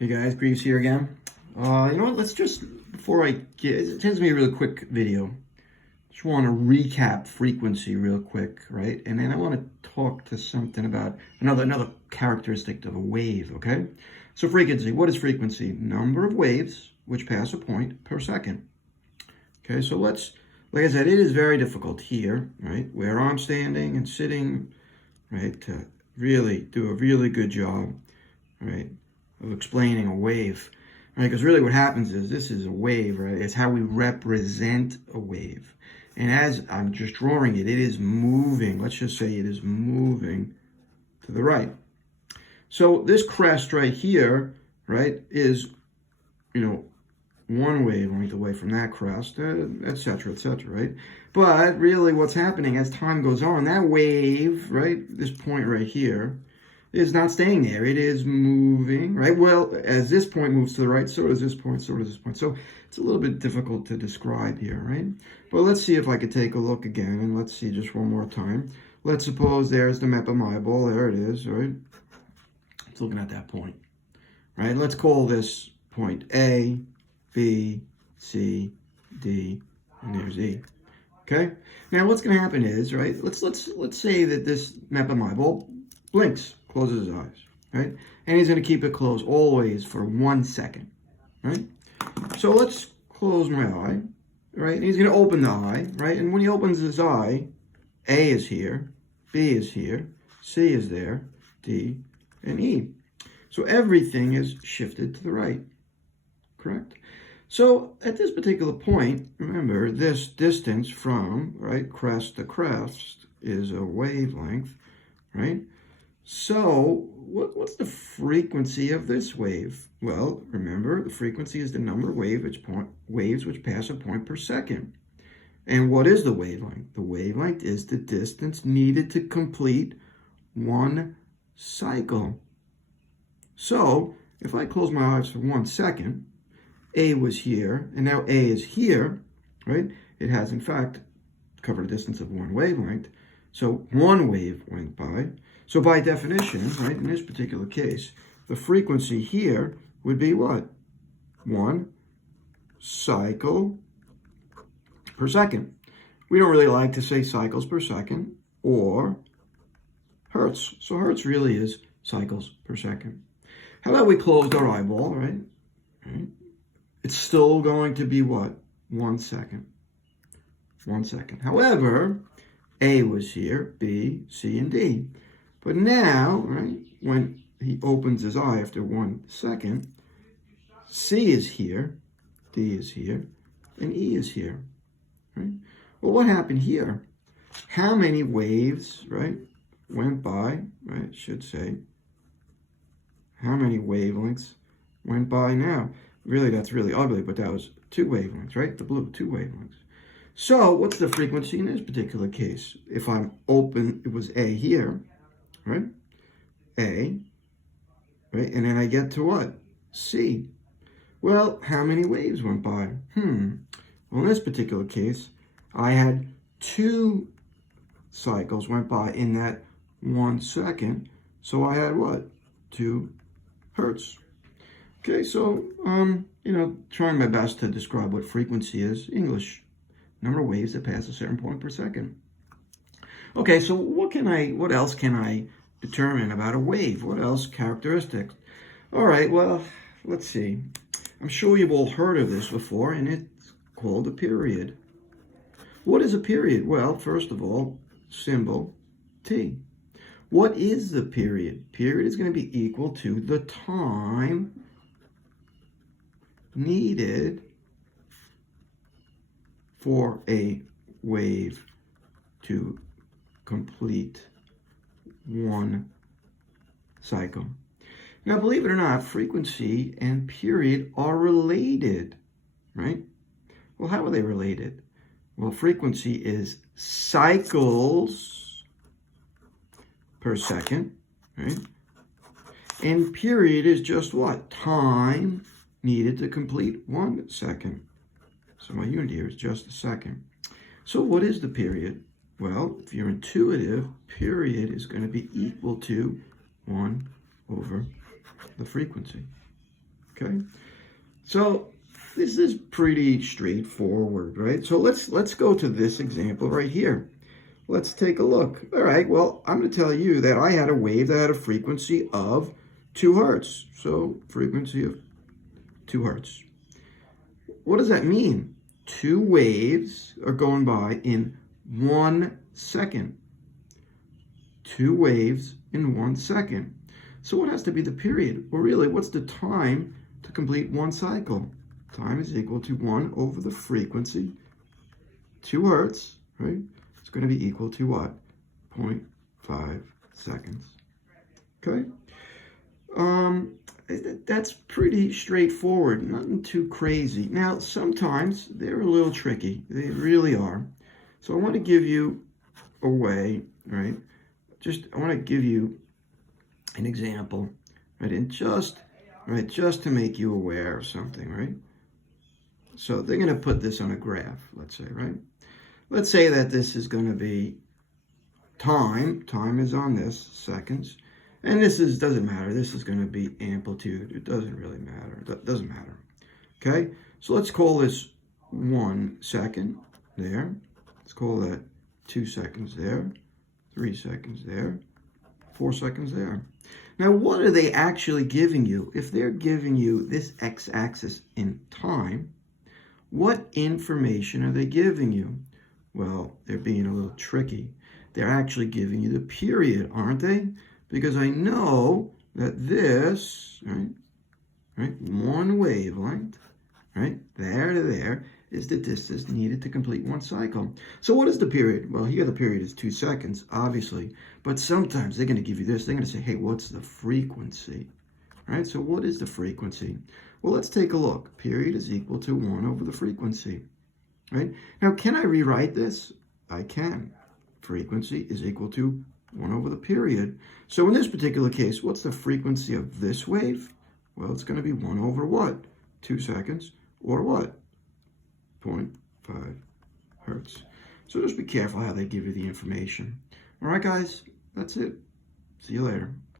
Hey guys, Greaves here again. You know what, let's just, before I get, it tends to be a really quick video. Just want to recap frequency real quick, right? And then I want to talk to something about another characteristic of a wave, okay? So frequency, what is frequency? Number of waves which pass a point per second. Okay, so let's, like I said, it is very difficult here, right? Where I'm standing and sitting, right, to really do a really good job, right, of explaining a wave, right? Because really what happens is this is a wave, right? It's how we represent a wave. And as I'm just drawing it, it is moving. Let's just say it is moving to the right. So this crest right here, right, is, one wavelength away from that crest, et cetera, right? But really what's happening as time goes on, that wave, right, this point right here, is not staying there. It is moving, right? Well, as this point moves to the right, so does this point, so does this point. So it's a little bit difficult to describe here, right? But let's see if I could take a look again, and let's see just one more time. Let's suppose there's the map of my eyeball. There it is, right? It's looking at that point, right? Let's call this point A, B, C, D, and there's E. Okay? Now what's going to happen is, right, let's say that this map of my eyeball blinks, closes his eyes, right? And he's going to keep it closed always for 1 second, right? So let's close my eye, right? And he's going to open the eye, right? And when he opens his eye, A is here, B is here, C is there, D, and E. So everything is shifted to the right, correct? So at this particular point, remember, this distance from, right, crest to crest is a wavelength, right? So what's the frequency of this wave? Well, remember, the frequency is the number of waves which pass a point per second. And what is the wavelength? The wavelength is the distance needed to complete one cycle. So if I close my eyes for 1 second, A was here, and now A is here, right? It has, in fact, covered a distance of one wavelength. So one wave went by. So by definition, right, in this particular case, the frequency here would be what? 1 cycle per second. We don't really like to say cycles per second or hertz. So hertz really is cycles per second. How about we closed our eyeball, right? It's still going to be what? 1 second. 1 second. However, A was here, B, C, and D. But now, right, when he opens his eye after 1 second, C is here, D is here, and E is here, right? Well, what happened here? How many waves, right, went by, right, should say, how many wavelengths went by now? Really, that's really ugly, but that was 2 wavelengths, right? The blue, 2 wavelengths. So what's the frequency in this particular case? If I'm open, it was A here, right? A, right? And then I get to what? C. Well, how many waves went by? Well, in this particular case, I had 2 cycles went by in that 1 second. So I had what? 2 hertz. Okay, so, trying my best to describe what frequency is. English, number of waves that pass a certain point per second. Okay, so what else can I determine about a wave? What else characteristics? All right, well, let's see. I'm sure you've all heard of this before, and it's called a period. What is a period? Well, first of all, symbol T. What is the period? Period is going to be equal to the time needed for a wave to complete 1 cycle. Now, believe it or not, frequency and period are related, right? Well, how are they related? Well, frequency is cycles per second, right? And period is just what? Time needed to complete 1 second. So my unit here is just a second. So what is the period? Well, if you're intuitive, period is going to be equal to 1 over the frequency. okay? So this is pretty straightforward, right? So let's go to this example right here. Let's take a look. All right, well, I'm going to tell you that I had a wave that had a frequency of 2 hertz. So frequency of 2 hertz. What does that mean? 2 waves are going by in 1 second. 2 waves in 1 second. So what has to be the period? Well, really, what's the time to complete 1 cycle? Time is equal to 1 over the frequency, 2 hertz, right? It's going to be equal to what? 0.5 seconds. Okay? That's pretty straightforward, nothing too crazy. Now, sometimes they're a little tricky. They really are. So I want to give you a way, right? I want to give you an example, right? And just to make you aware of something, right? So they're going to put this on a graph, let's say, right? Let's say that this is going to be time. Time is on this, seconds. And doesn't matter. This is going to be amplitude. It doesn't really matter. It doesn't matter. Okay? So let's call this 1 second there. Let's call that 2 seconds there. 3 seconds there. 4 seconds there. Now, what are they actually giving you? If they're giving you this x-axis in time, what information are they giving you? Well, they're being a little tricky. They're actually giving you the period, aren't they? Because I know that this, right, one wavelength, right, there to there, is the distance needed to complete 1 cycle. So what is the period? Well, here the period is 2 seconds, obviously. But sometimes they're going to give you this. They're going to say, hey, what's the frequency? Right, so what is the frequency? Well, let's take a look. Period is equal to 1 over the frequency. Right? Now, can I rewrite this? I can. Frequency is equal to 1 over the period. So in this particular case, what's the frequency of this wave? Well, it's going to be 1 over what? 2 seconds, or what? 0.5 hertz. So just be careful how they give you the information. All right, guys, that's it. See you later.